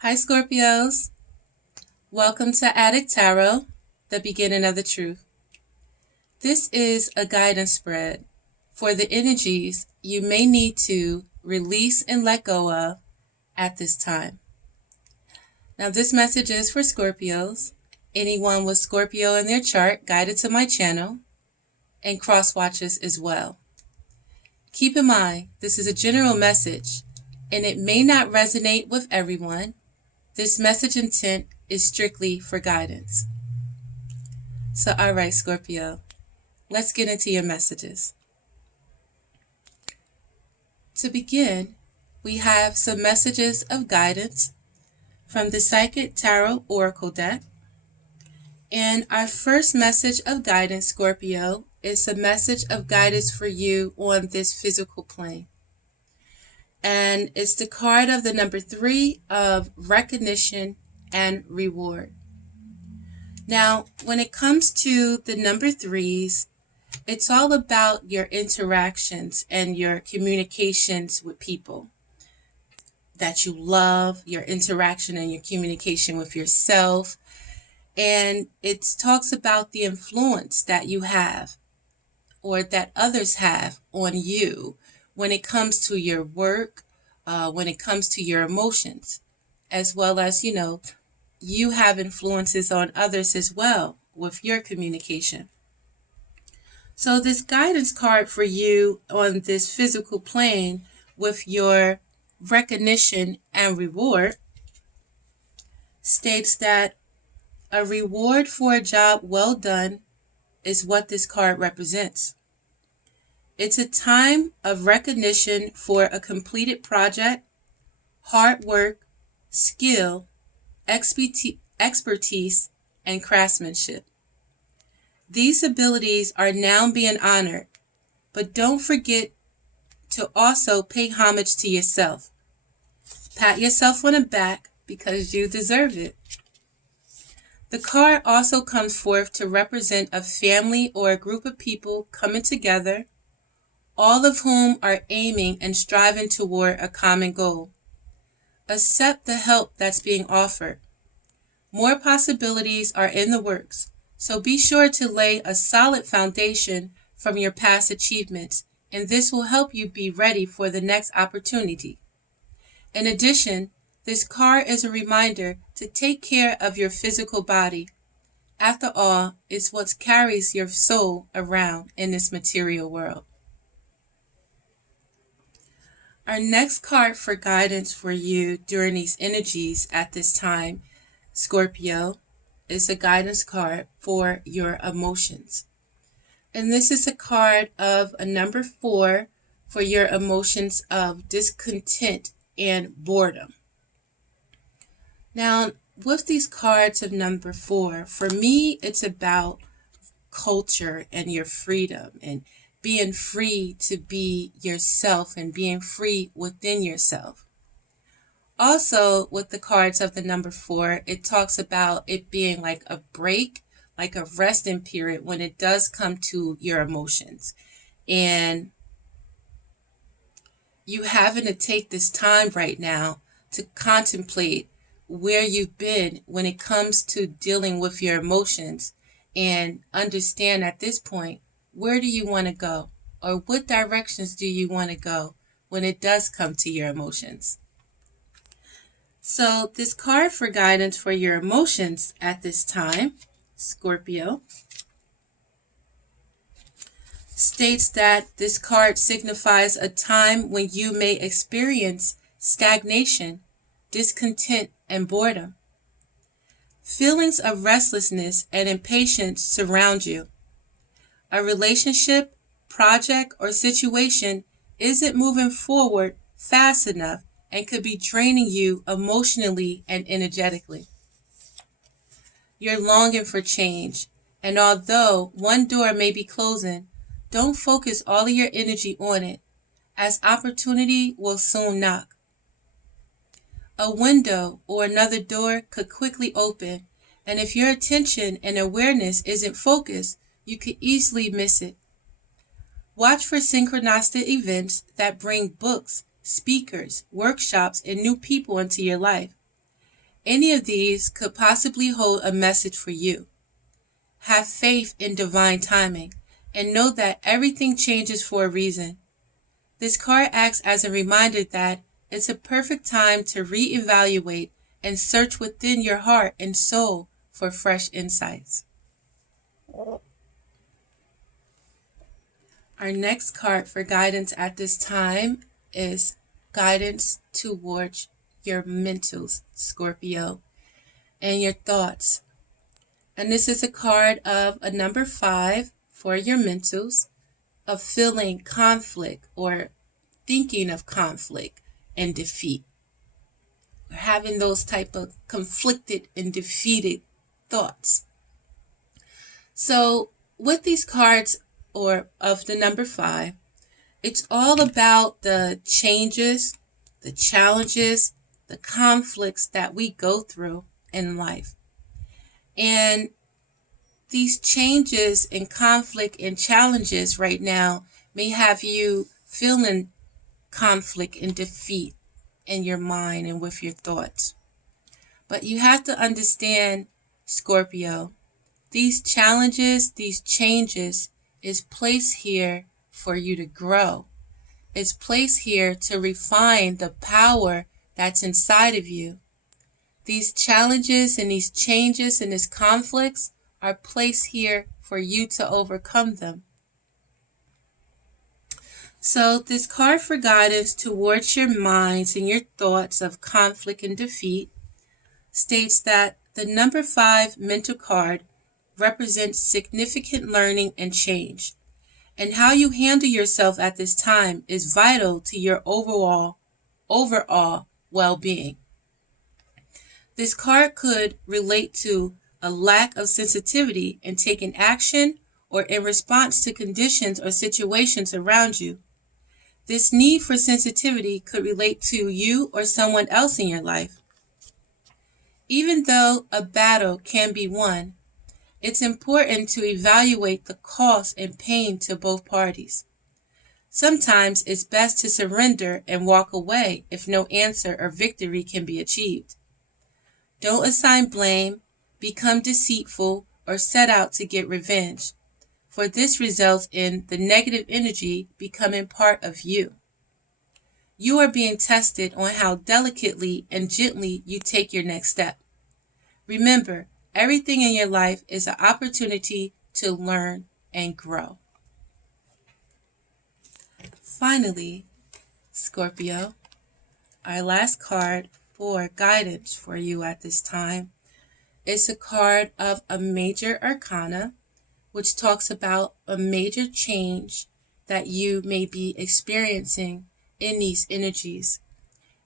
Hi, Scorpios. Welcome to Adik Tarot, the beginning of the truth. This is a guidance spread for the energies you may need to release and let go of at this time. Now, this message is for Scorpios, anyone with Scorpio in their chart guided to my channel, and cross watchers as well. Keep in mind, this is a general message, and it may not resonate with everyone. This message intent is strictly for guidance. So, all right, Scorpio, let's get into your messages. To begin, we have some messages of guidance from the Psychic Tarot Oracle deck. And our first message of guidance, Scorpio, is a message of guidance for you on this physical plane. And it's the card of the number 3 of recognition and reward. Now, when it comes to the number 3s, it's all about your interactions and your communications with people that you love, your interaction and your communication with yourself. And it talks about the influence that you have or that others have on you when it comes to your work, when it comes to your emotions, as well as, you have influences on others as well with your communication. So this guidance card for you on this physical plane with your recognition and reward states that a reward for a job well done is what this card represents. It's a time of recognition for a completed project, hard work, skill, expertise, and craftsmanship. These abilities are now being honored, but don't forget to also pay homage to yourself. Pat yourself on the back because you deserve it. The card also comes forth to represent a family or a group of people coming together, all of whom are aiming and striving toward a common goal. Accept the help that's being offered. More possibilities are in the works, so be sure to lay a solid foundation from your past achievements, and this will help you be ready for the next opportunity. In addition, this card is a reminder to take care of your physical body. After all, it's what carries your soul around in this material world. Our next card for guidance for you during these energies at this time, Scorpio, is a guidance card for your emotions. And this is a card of a number 4 for your emotions of discontent and boredom. Now, with these cards of number 4, for me, it's about culture and your freedom and being free to be yourself and being free within yourself. Also, with the cards of the number 4, it talks about it being like a break, like a resting period when it does come to your emotions. And you having to take this time right now to contemplate where you've been when it comes to dealing with your emotions and understand at this point, where do you want to go? Or what directions do you want to go when it does come to your emotions? So this card for guidance for your emotions at this time, Scorpio, states that this card signifies a time when you may experience stagnation, discontent, and boredom. Feelings of restlessness and impatience surround you. A relationship, project, or situation isn't moving forward fast enough and could be draining you emotionally and energetically. You're longing for change, and although one door may be closing, don't focus all of your energy on it, as opportunity will soon knock. A window or another door could quickly open, and if your attention and awareness isn't focused, you could easily miss it. Watch for synchronistic events that bring books, speakers, workshops, and new people into your life. Any of these could possibly hold a message for you. Have faith in divine timing and know that everything changes for a reason. This card acts as a reminder that it's a perfect time to reevaluate and search within your heart and soul for fresh insights. Our next card for guidance at this time is guidance towards your mentals, Scorpio, and your thoughts. And this is a card of a number 5 for your mentals, of feeling conflict or thinking of conflict and defeat. Or having those type of conflicted and defeated thoughts. So with these cards or of the number 5, it's all about the changes, the challenges, the conflicts that we go through in life. And these changes and conflict and challenges right now may have you feeling conflict and defeat in your mind and with your thoughts. But you have to understand, Scorpio, these challenges, these changes is placed here for you to grow. It's placed here to refine the power that's inside of you. These challenges and these changes and these conflicts are placed here for you to overcome them. So this card for guidance towards your minds and your thoughts of conflict and defeat states that the number 5 mental card represents significant learning and change. And how you handle yourself at this time is vital to your overall well-being. This card could relate to a lack of sensitivity in taking action or in response to conditions or situations around you. This need for sensitivity could relate to you or someone else in your life. Even though a battle can be won, it's important to evaluate the cost and pain to both parties. Sometimes it's best to surrender and walk away if no answer or victory can be achieved. Don't assign blame, become deceitful, or set out to get revenge, for this results in the negative energy becoming part of you. You are being tested on how delicately and gently you take your next step. Remember, everything in your life is an opportunity to learn and grow. Finally, Scorpio, our last card for guidance for you at this time is a card of a major arcana, which talks about a major change that you may be experiencing in these energies.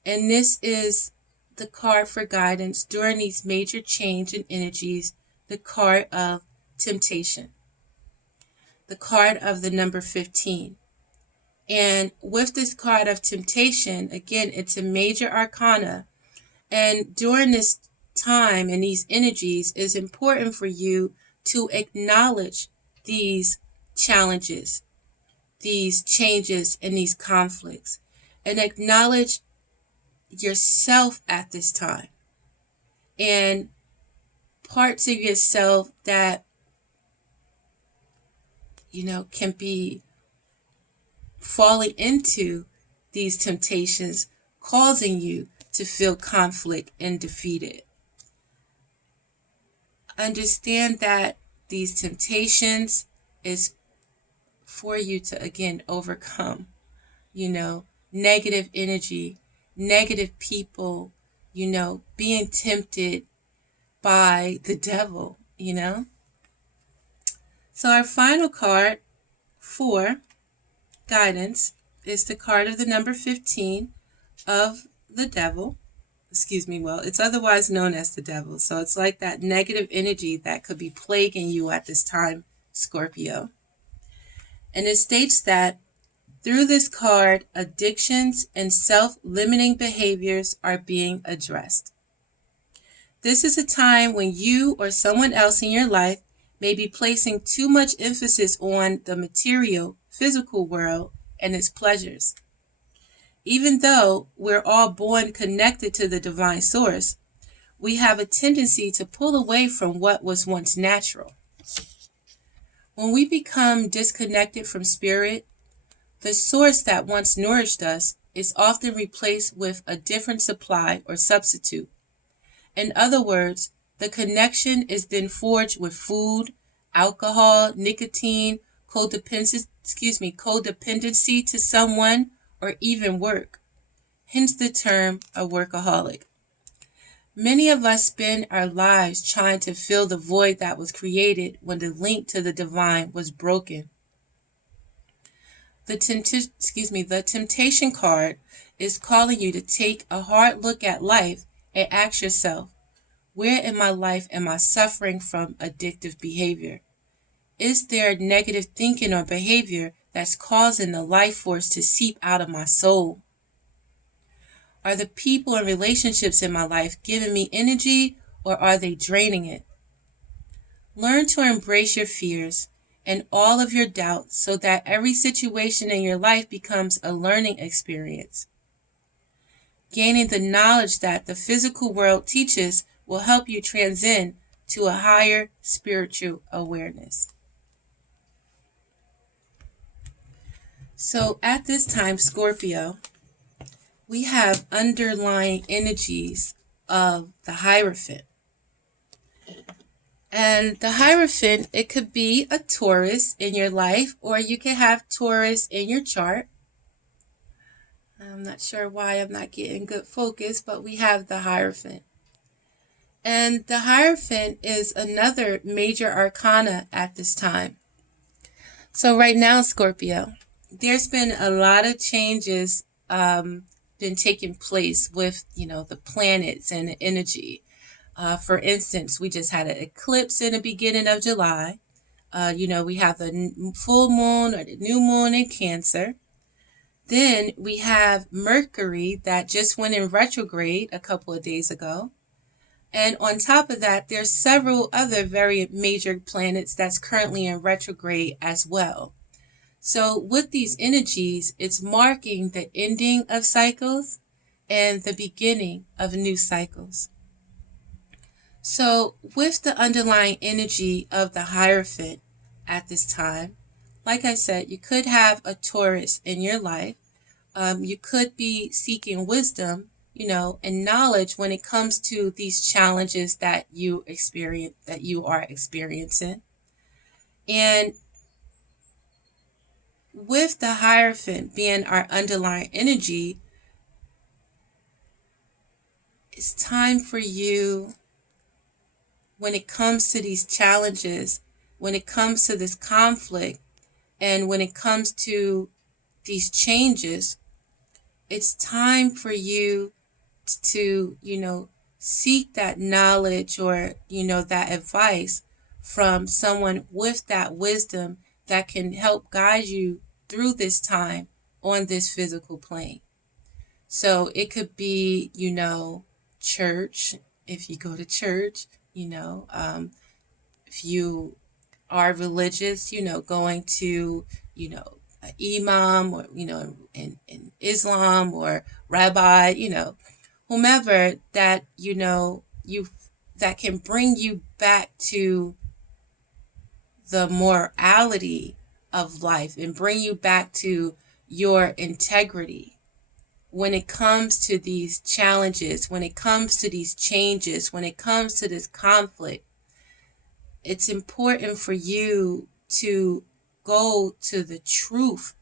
And this is the card for guidance during these major change in energies, the card of temptation, the card of the number 15. And with this card of temptation, again, it's a major arcana. And during this time and these energies, it's important for you to acknowledge these challenges, these changes, and these conflicts, and acknowledge yourself at this time and parts of yourself that can be falling into these temptations, causing you to feel conflict and defeated. Understand that these temptations is for you to again overcome negative energy, negative people, being tempted by the devil, So our final card for guidance is the card of the number 15 of the devil. It's otherwise known as the devil. So it's like that negative energy that could be plaguing you at this time, Scorpio. And it states that through this card, addictions and self-limiting behaviors are being addressed. This is a time when you or someone else in your life may be placing too much emphasis on the material, physical world and its pleasures. Even though we're all born connected to the divine source, we have a tendency to pull away from what was once natural. When we become disconnected from spirit, the source that once nourished us is often replaced with a different supply or substitute. In other words, the connection is then forged with food, alcohol, nicotine, codependency to someone, or even work. Hence the term a workaholic. Many of us spend our lives trying to fill the void that was created when the link to the divine was broken. The temptation card is calling you to take a hard look at life and ask yourself, where in my life am I suffering from addictive behavior? Is there negative thinking or behavior that's causing the life force to seep out of my soul? Are the people and relationships in my life giving me energy, or are they draining it? Learn to embrace your fears and all of your doubts so that every situation in your life becomes a learning experience. Gaining the knowledge that the physical world teaches will help you transcend to a higher spiritual awareness. So at this time, Scorpio, we have underlying energies of the Hierophant. And the Hierophant, it could be a Taurus in your life, or you can have Taurus in your chart. I'm not sure why I'm not getting good focus, but we have the Hierophant. And the Hierophant is another major arcana at this time. So right now, Scorpio, there's been a lot of changes been taking place with, the planets and the energy. For instance, we just had an eclipse in the beginning of July. We have the full moon or the new moon in Cancer. Then we have Mercury that just went in retrograde a couple of days ago. And on top of that, there's several other very major planets that's currently in retrograde as well. So with these energies, it's marking the ending of cycles and the beginning of new cycles. So with the underlying energy of the Hierophant at this time, like I said, you could have a Taurus in your life. You could be seeking wisdom, and knowledge when it comes to these challenges that you are experiencing. And with the Hierophant being our underlying energy, it's time for you, when it comes to these challenges, when it comes to this conflict, and when it comes to these changes, it's time for you to, seek that knowledge or, that advice from someone with that wisdom that can help guide you through this time on this physical plane. So it could be, church, if you go to church, if you are religious, going to, an imam or, in Islam or rabbi, whomever that, that can bring you back to the morality of life and bring you back to your integrity. When it comes to these challenges, when it comes to these changes, when it comes to this conflict, it's important for you to go to the truth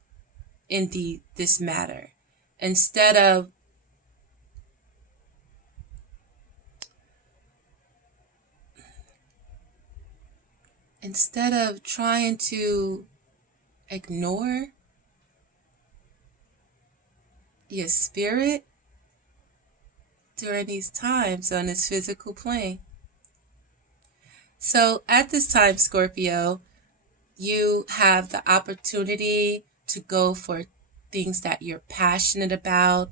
in this matter instead of trying to ignore your spirit during these times on this physical plane. So at this time, Scorpio, you have the opportunity to go for things that you're passionate about.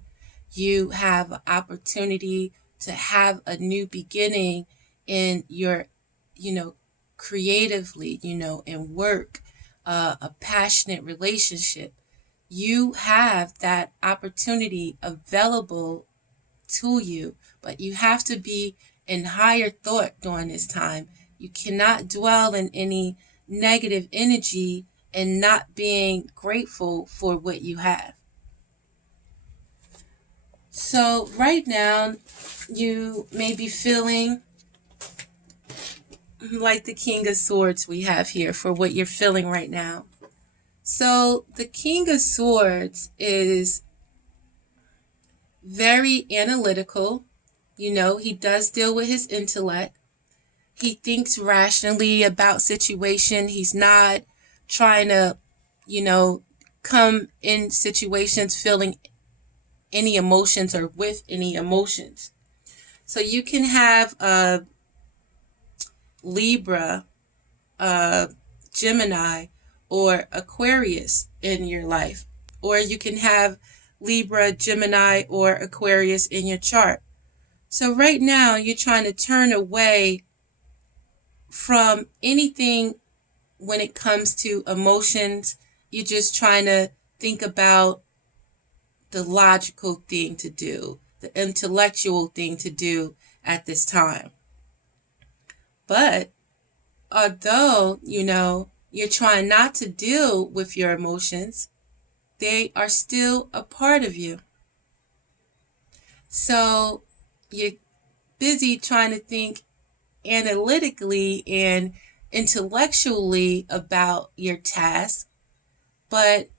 You have an opportunity to have a new beginning in your, creatively, in work, a passionate relationship. You have that opportunity available to you. But you have to be in higher thought during this time. You cannot dwell in any negative energy and not being grateful for what you have. So right now, you may be feeling like the King of Swords we have here for what you're feeling right now. So the King of Swords is very analytical. He does deal with his intellect. He thinks rationally about situation. He's not trying to, come in situations feeling any emotions or with any emotions. So you can have a Libra, a Gemini, or Aquarius in your life. Or you can have Libra, Gemini, or Aquarius in your chart. So right now you're trying to turn away from anything when it comes to emotions. You're just trying to think about the logical thing to do, the intellectual thing to do at this time. But although, you're trying not to deal with your emotions, they are still a part of you. So you're busy trying to think analytically and intellectually about your task, but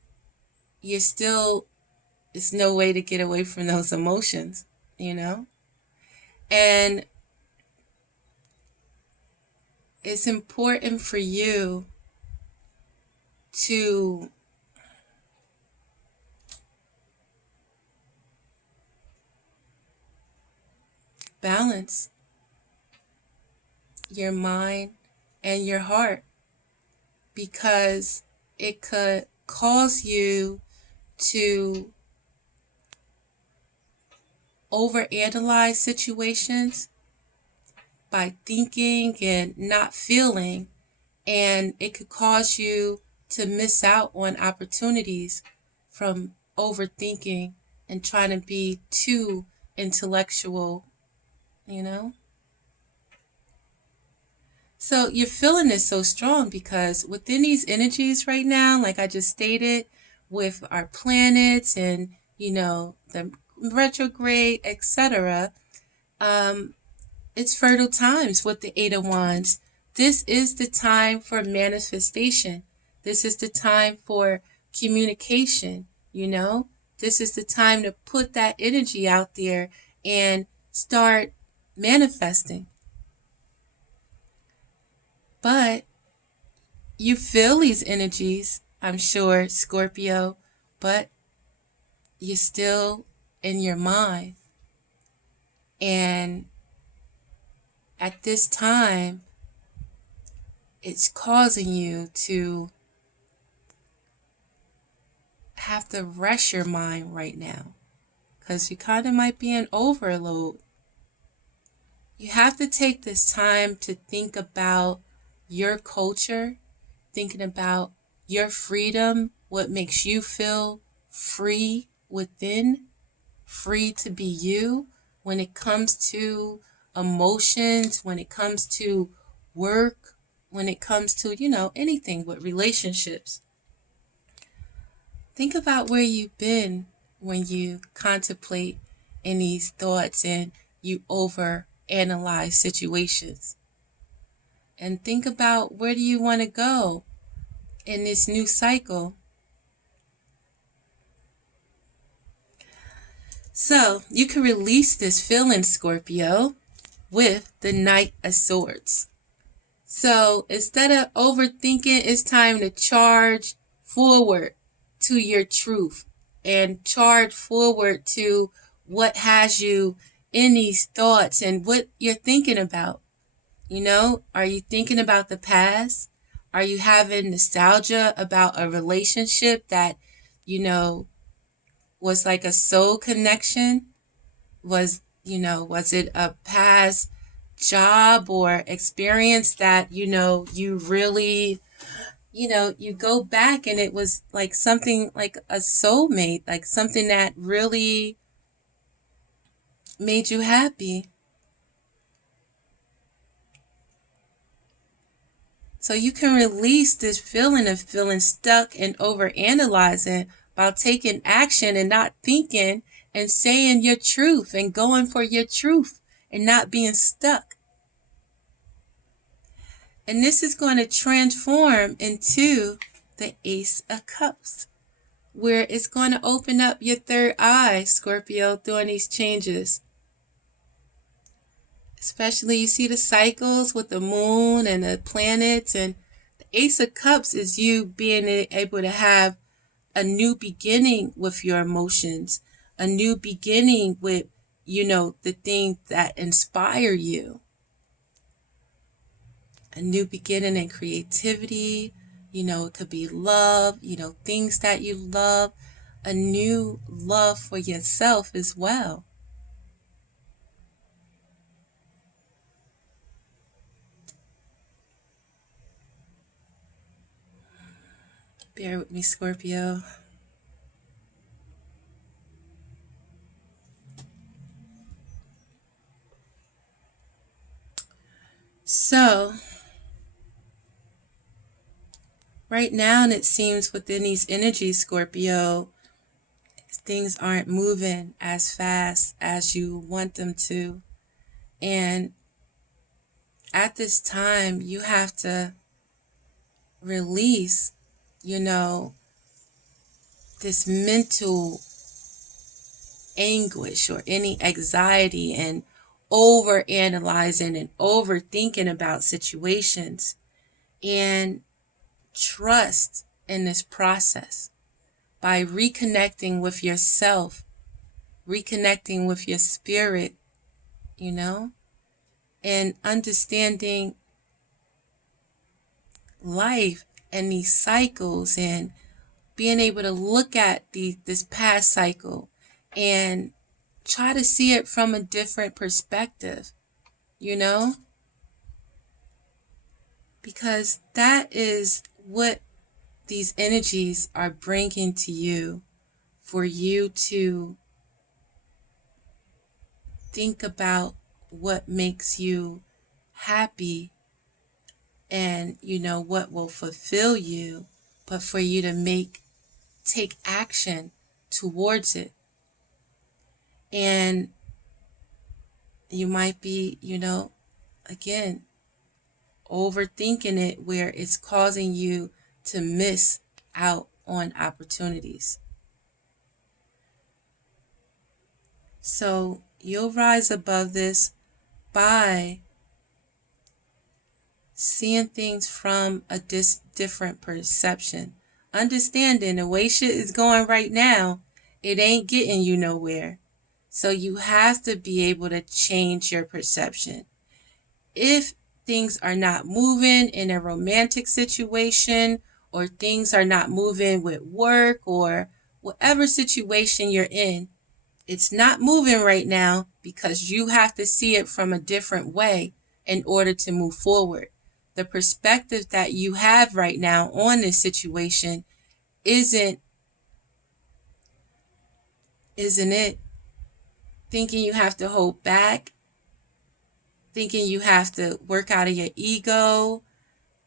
it's no way to get away from those emotions, And it's important for you to balance your mind and your heart, because it could cause you to overanalyze situations by thinking and not feeling, and it could cause you to miss out on opportunities from overthinking and trying to be too intellectual, So you're feeling this so strong because within these energies right now, like I just stated, with our planets and, the retrograde, etc., it's fertile times with the Eight of Wands. This is the time for manifestation. This is the time for communication, This is the time to put that energy out there and start manifesting. But you feel these energies, I'm sure, Scorpio, but you're still in your mind. And at this time, it's causing you to have to rest your mind right now, because you kind of might be in overload. You have to take this time to think about your culture, thinking about your freedom, what makes you feel free within, free to be you when it comes to emotions, when it comes to work, when it comes to, anything with relationships. Think about where you've been when you contemplate in these thoughts and you overanalyze situations. And think about, where do you want to go in this new cycle? So you can release this feeling, Scorpio, with the Knight of Swords. So instead of overthinking, it's time to charge forward to your truth and charge forward to what has you in these thoughts and what you're thinking about. Are you thinking about the past? Are you having nostalgia about a relationship that, was like a soul connection? Was it a past job or experience that, you really, you go back and it was like something like a soulmate, like something that really made you happy. So you can release this feeling of feeling stuck and overanalyzing by taking action and not thinking and saying your truth and going for your truth and not being stuck. And this is going to transform into the Ace of Cups, where it's going to open up your third eye, Scorpio, during these changes. Especially you see the cycles with the moon and the planets, and the Ace of Cups is you being able to have a new beginning with your emotions, a new beginning with, the things that inspire you, a new beginning in creativity. It could be love, things that you love, a new love for yourself as well. Bear with me, Scorpio. So, right now, and it seems within these energies, Scorpio, things aren't moving as fast as you want them to. And at this time, you have to release, this mental anguish or any anxiety and over analyzing and overthinking about situations, and trust in this process by reconnecting with yourself, reconnecting with your spirit, and understanding life and these cycles, and being able to look at this past cycle and try to see it from a different perspective, because that is what these energies are bringing to you, for you to think about what makes you happy and what will fulfill you, but for you to take action towards it. And you might be, again, overthinking it, where it's causing you to miss out on opportunities. So you'll rise above this by seeing things from a different perception. Understanding the way shit is going right now, it ain't getting you nowhere. So you have to be able to change your perception. If things are not moving in a romantic situation, or things are not moving with work, or whatever situation you're in, it's not moving right now because you have to see it from a different way in order to move forward. The perspective that you have right now on this situation isn't it? Thinking you have to hold back, thinking you have to work out of your ego,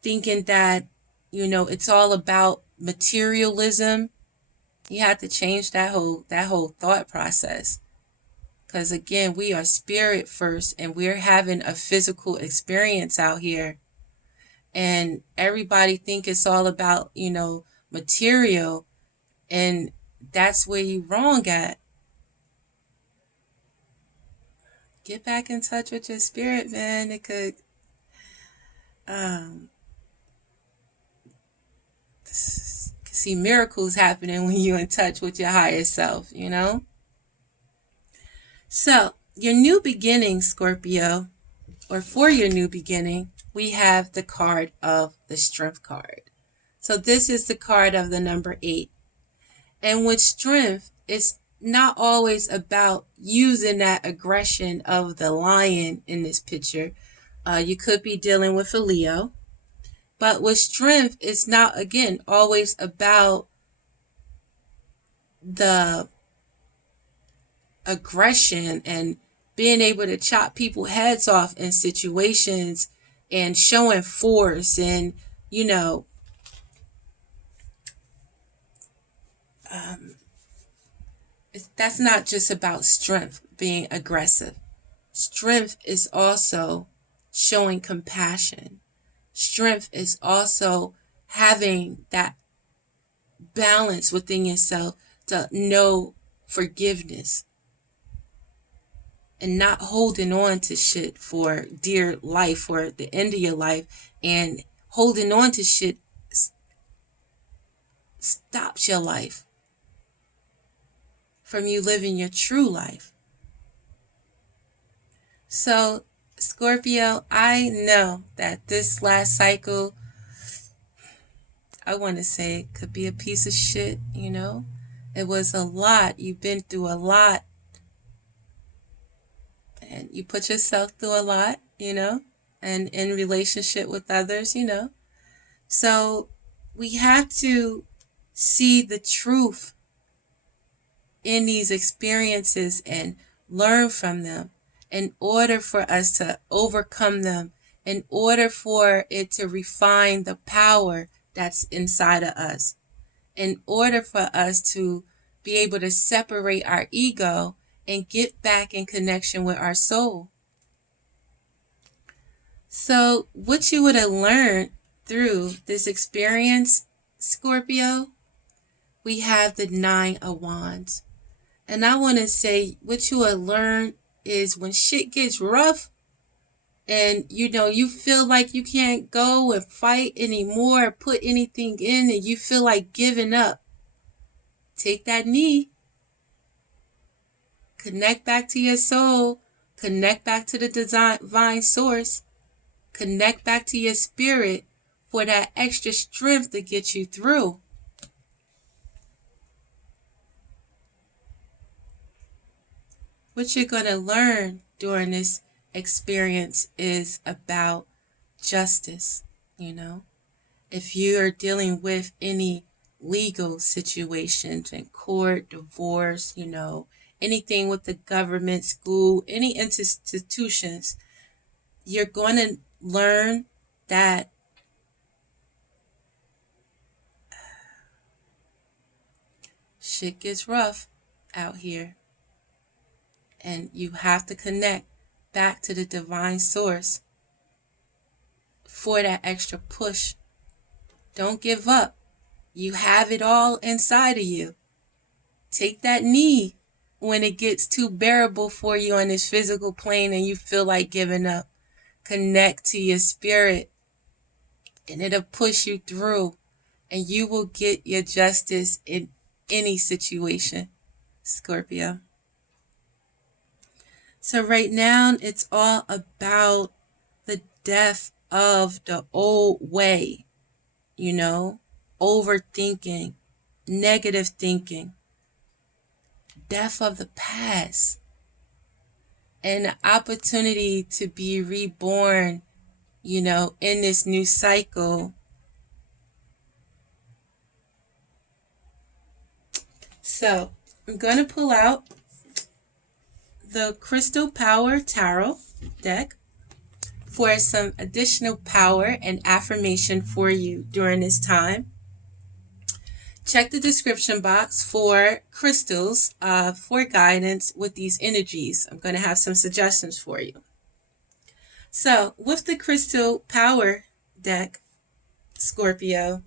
thinking that, it's all about materialism. You have to change that whole thought process. Because again, we are spirit first, and we're having a physical experience out here. And everybody think it's all about, material. And that's where you're wrong at. Get back in touch with your spirit, man. It could see miracles happening when you're in touch with your higher self, So, your new beginning, Scorpio, or for your new beginning, we have the card of the Strength card. So this is the card of the number 8. And with strength, it's not always about using that aggression of the lion in this picture. You could be dealing with a Leo. But with strength, it's not, again, always about the aggression and being able to chop people's heads off in situations and showing force and, you know, that's not just about strength, being aggressive. Strength is also showing compassion. Strength is also having that balance within yourself to know forgiveness and not holding on to shit for dear life or the end of your life. And holding on to shit stops your life from you living your true life. So, Scorpio, I know that this last cycle, I want to say it could be a piece of shit, you know? It was a lot. You've been through a lot. And you put yourself through a lot, you know? And in relationship with others, you know? So we have to see the truth in these experiences and learn from them in order for us to overcome them, in order for it to refine the power that's inside of us, in order for us to be able to separate our ego and get back in connection with our soul. So what you would have learned through this experience, Scorpio, we have the Nine of Wands. And I want to say what you will learn is when shit gets rough and, you know, you feel like you can't go and fight anymore or put anything in and you feel like giving up, take that knee, connect back to your soul, connect back to the divine source, connect back to your spirit for that extra strength to get you through. What you're going to learn during this experience is about justice, you know. If you are dealing with any legal situations in court, divorce, you know, anything with the government, school, any institutions, you're going to learn that shit gets rough out here. And you have to connect back to the divine source for that extra push. Don't give up. You have it all inside of you. Take that knee when it gets too bearable for you on this physical plane and you feel like giving up. Connect to your spirit and it'll push you through and you will get your justice in any situation, Scorpio. So right now, it's all about the death of the old way, you know, overthinking, negative thinking, death of the past, and the opportunity to be reborn, you know, in this new cycle. So I'm going to pull out the Crystal Power Tarot deck for some additional power and affirmation for you during this time. Check the description box for crystals for guidance with these energies. I'm going to have some suggestions for you. So with the Crystal Power deck, Scorpio,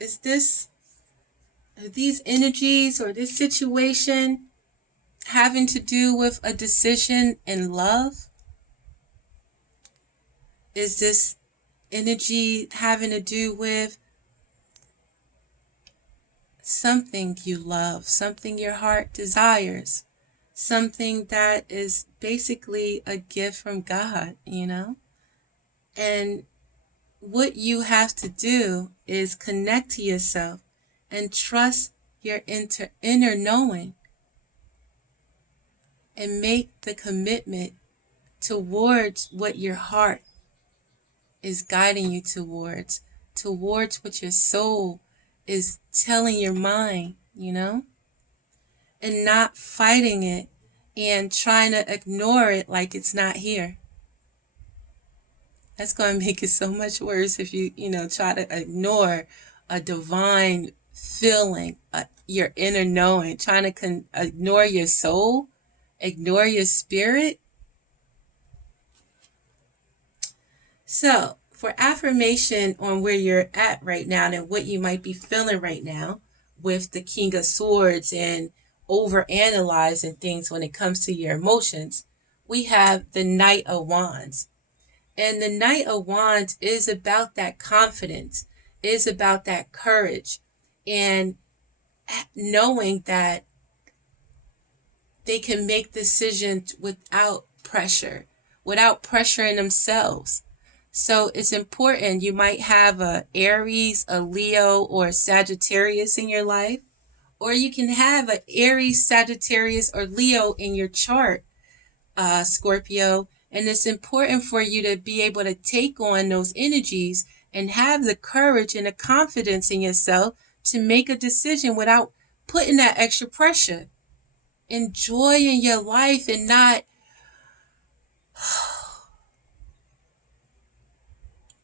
are these energies or this situation having to do with a decision in love? Is this energy having to do with something you love, something your heart desires, something that is basically a gift from God, you know? And what you have to do is connect to yourself and trust your inner knowing and make the commitment towards what your heart is guiding you towards what your soul is telling your mind, you know? And not fighting it and trying to ignore it like it's not here. That's going to make it so much worse if you try to ignore a divine feeling, your inner knowing, trying to ignore your soul, ignore your spirit. So, for affirmation on where you're at right now and what you might be feeling right now with the King of Swords and overanalyzing things when it comes to your emotions, we have the Knight of Wands. And the Knight of Wands is about that confidence, is about that courage, and knowing that they can make decisions without pressure, without pressuring themselves. So it's important. You might have a Aries, a Leo, or a Sagittarius in your life, or you can have an Aries, Sagittarius, or Leo in your chart, Scorpio. And it's important for you to be able to take on those energies and have the courage and the confidence in yourself to make a decision without putting that extra pressure. Enjoying your life and not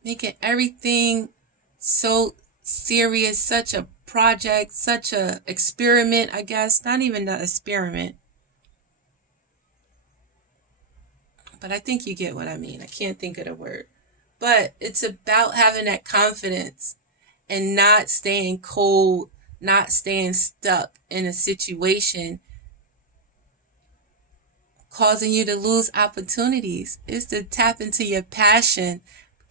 making everything so serious, such a project, such a experiment, I guess. Not even an experiment. But I think you get what I mean. I can't think of the word. But it's about having that confidence and not staying cold, not staying stuck in a situation causing you to lose opportunities. It's to tap into your passion,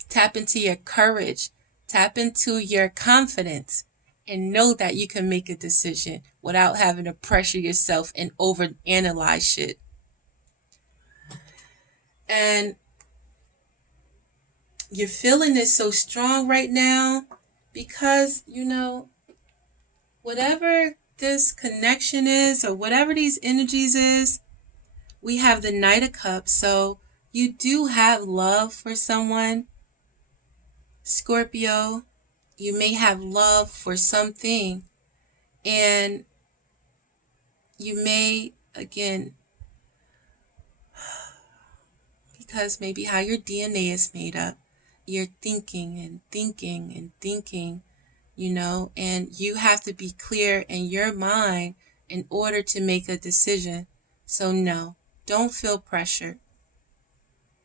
tap into your courage, tap into your confidence, and know that you can make a decision without having to pressure yourself and overanalyze shit. And you're feeling this so strong right now because, whatever this connection is or whatever these energies is, we have the Knight of Cups. So you do have love for someone, Scorpio. You may have love for something, and you may, again, because maybe how your DNA is made up, you're thinking and thinking and thinking, and you have to be clear in your mind in order to make a decision. So no, don't feel pressure.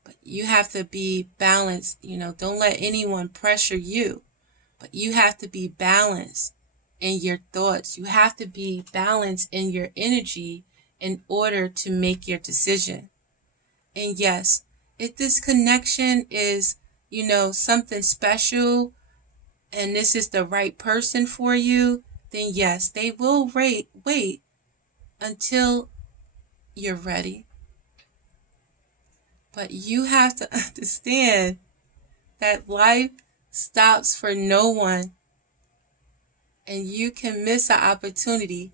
But you have to be balanced, don't let anyone pressure you. But you have to be balanced in your thoughts. You have to be balanced in your energy in order to make your decision. And yes, if this connection is, something special and this is the right person for you, then yes, they will wait until you're ready. But you have to understand that life stops for no one, and you can miss an opportunity.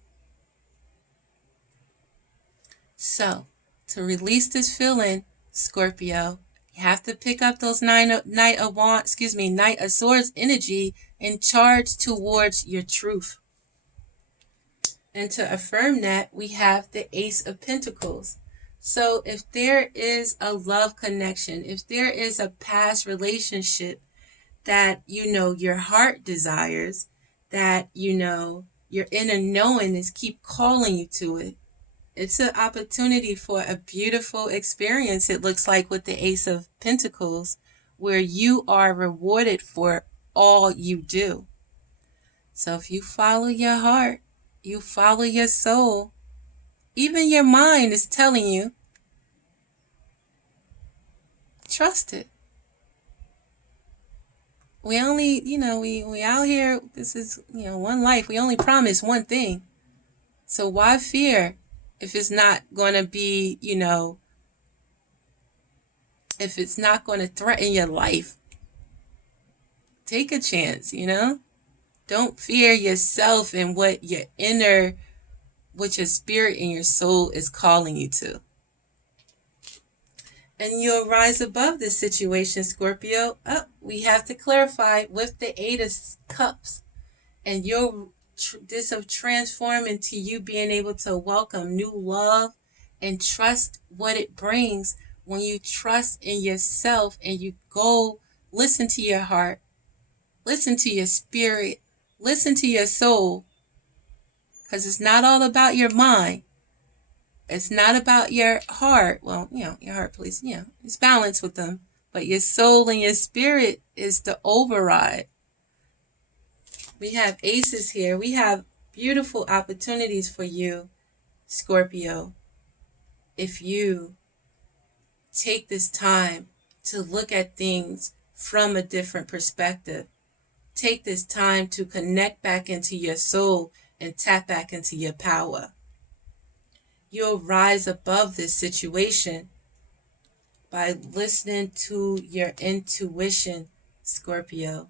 So, to release this feeling, Scorpio, you have to pick up those Knight of Swords energy and charge towards your truth. And to affirm that, we have the Ace of Pentacles. So if there is a love connection, if there is a past relationship that your heart desires, that your inner knowing is keep calling you to it, it's an opportunity for a beautiful experience, it looks like, with the Ace of Pentacles, where you are rewarded for all you do. So if you follow your heart, you follow your soul, even your mind is telling you, trust it. We only, we out here, this is, one life. We only promise one thing. So why fear if it's not going to be, if it's not going to threaten your life? Take a chance, Don't fear yourself and what your spirit and your soul is calling you to. And you'll rise above this situation, Scorpio. We have to clarify with the Eight of Cups. And this will transform into you being able to welcome new love and trust what it brings when you trust in yourself and you go listen to your heart, listen to your spirit, listen to your soul, because it's not all about your mind. It's not about your heart. Well, your heart, please, it's balanced with them. But your soul and your spirit is the override. We have aces here. We have beautiful opportunities for you, Scorpio, if you take this time to look at things from a different perspective. Take this time to connect back into your soul and tap back into your power. You'll rise above this situation by listening to your intuition, Scorpio,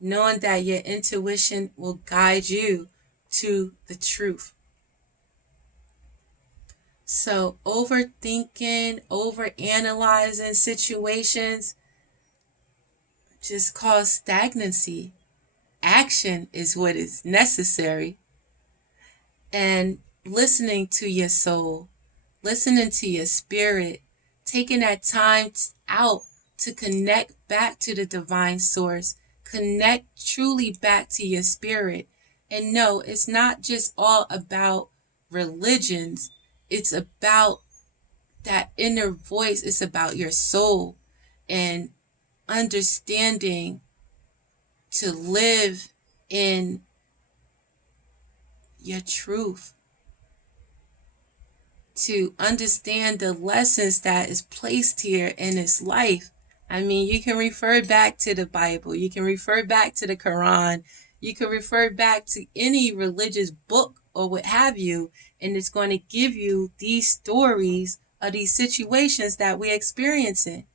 knowing that your intuition will guide you to the truth. So overthinking, overanalyzing situations just cause stagnancy. Action is what is necessary. And listening to your soul, listening to your spirit, taking that time out to connect back to the divine source, connect truly back to your spirit. And no, it's not just all about religions. It's about that inner voice. It's about your soul and understanding to live in your truth, to understand the lessons that is placed here in this life. I mean, you can refer back to the Bible, you can refer back to the Quran, you can refer back to any religious book or what have you, and it's going to give you these stories of these situations that we're experiencing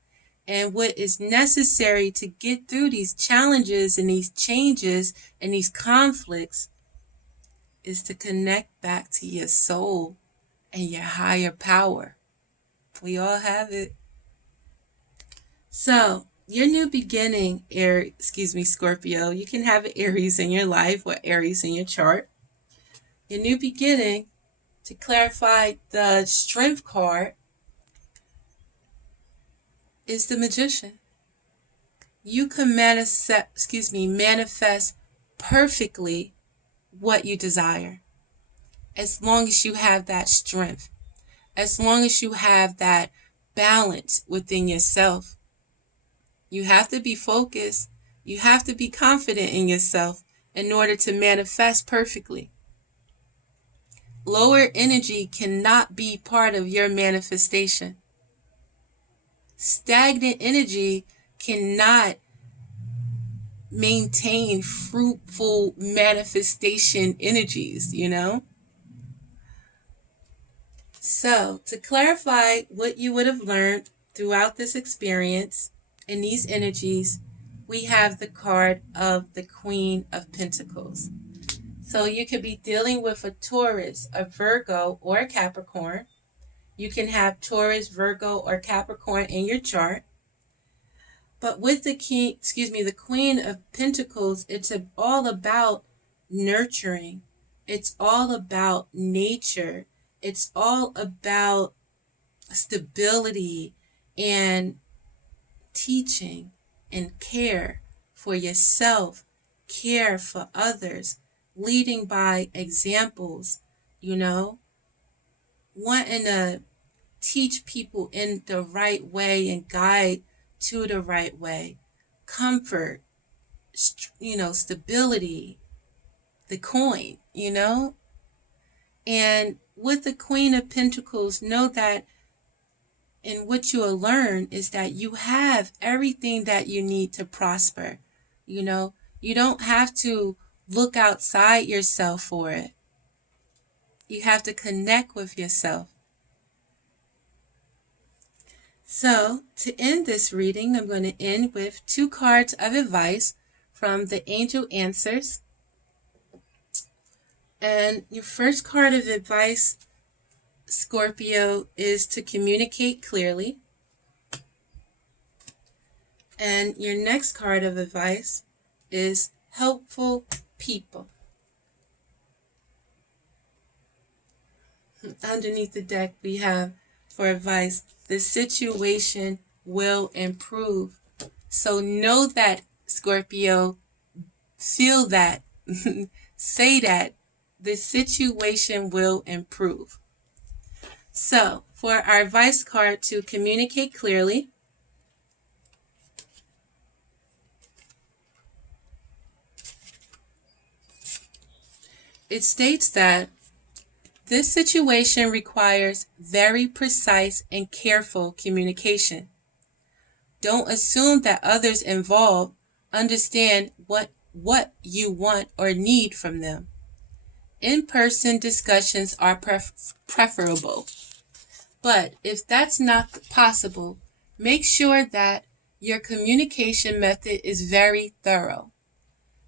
and what is necessary to get through these challenges and these changes and these conflicts is to connect back to your soul and your higher power. We all have it. So, your new beginning, Scorpio, you can have Aries in your life or Aries in your chart. Your new beginning, to clarify the Strength card, is the Magician. You can manifest perfectly what you desire, as long as you have that strength, as long as you have that balance within yourself. You have to be focused. You have to be confident in yourself in order to manifest perfectly. Lower energy cannot be part of your manifestation. Stagnant energy cannot maintain fruitful manifestation energies, So, to clarify what you would have learned throughout this experience in these energies, we have the card of the Queen of Pentacles. So you could be dealing with a Taurus, a Virgo, or a Capricorn. You can have Taurus, Virgo, or Capricorn in your chart. But with the Queen of Pentacles, it's all about nurturing. It's all about nature. It's all about stability and teaching and care for yourself, care for others, leading by examples, wanting to teach people in the right way and guide to the right way. Comfort, stability, the coin, And with the Queen of Pentacles, know that and what you will learn is that you have everything that you need to prosper. You don't have to look outside yourself for it. You have to connect with yourself. So, to end this reading, I'm going to end with 2 cards of advice from the Angel Answers. And your first card of advice, Scorpio, is to communicate clearly. And your next card of advice is helpful people. Underneath the deck, we have for advice, the situation will improve. So know that, Scorpio. Feel that. Say that. The situation will improve. So, for our advice card to communicate clearly, it states that this situation requires very precise and careful communication. Don't assume that others involved understand what you want or need from them. In-person discussions are preferable. But if that's not possible, make sure that your communication method is very thorough.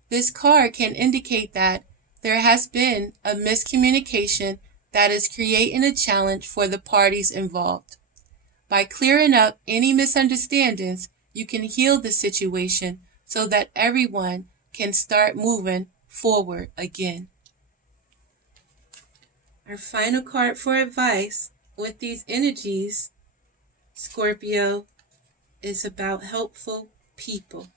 This card can indicate that there has been a miscommunication that is creating a challenge for the parties involved. By clearing up any misunderstandings, you can heal the situation so that everyone can start moving forward again. Our final card for advice with these energies, Scorpio, is about helpful people.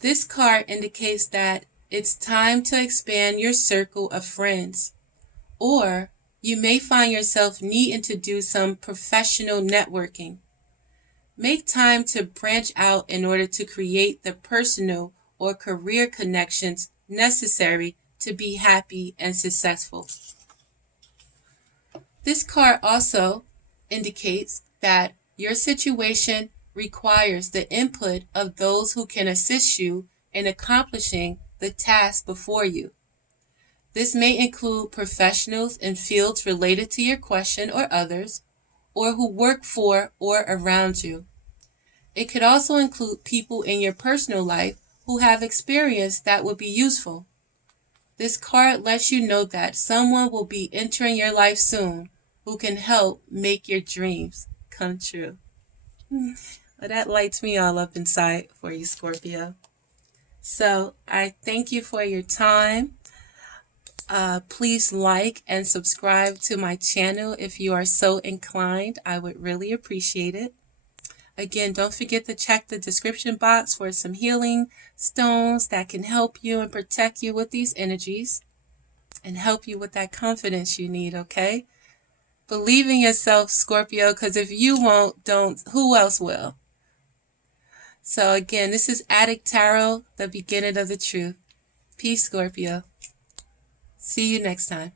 This card indicates that it's time to expand your circle of friends, or you may find yourself needing to do some professional networking. Make time to branch out in order to create the personal or career connections necessary to be happy and successful. This card also indicates that your situation requires the input of those who can assist you in accomplishing the task before you. This may include professionals in fields related to your question or others, or who work for or around you. It could also include people in your personal life who have experience that would be useful. This card lets you know that someone will be entering your life soon who can help make your dreams come true. Well, that lights me all up inside for you, Scorpio. So I thank you for your time. Please like and subscribe to my channel if you are so inclined. I would really appreciate it. Again, don't forget to check the description box for some healing stones that can help you and protect you with these energies and help you with that confidence you need, okay? Believe in yourself, Scorpio, because if you won't, who else will? So again, this is Adik Tarot, the beginning of the truth. Peace, Scorpio. See you next time.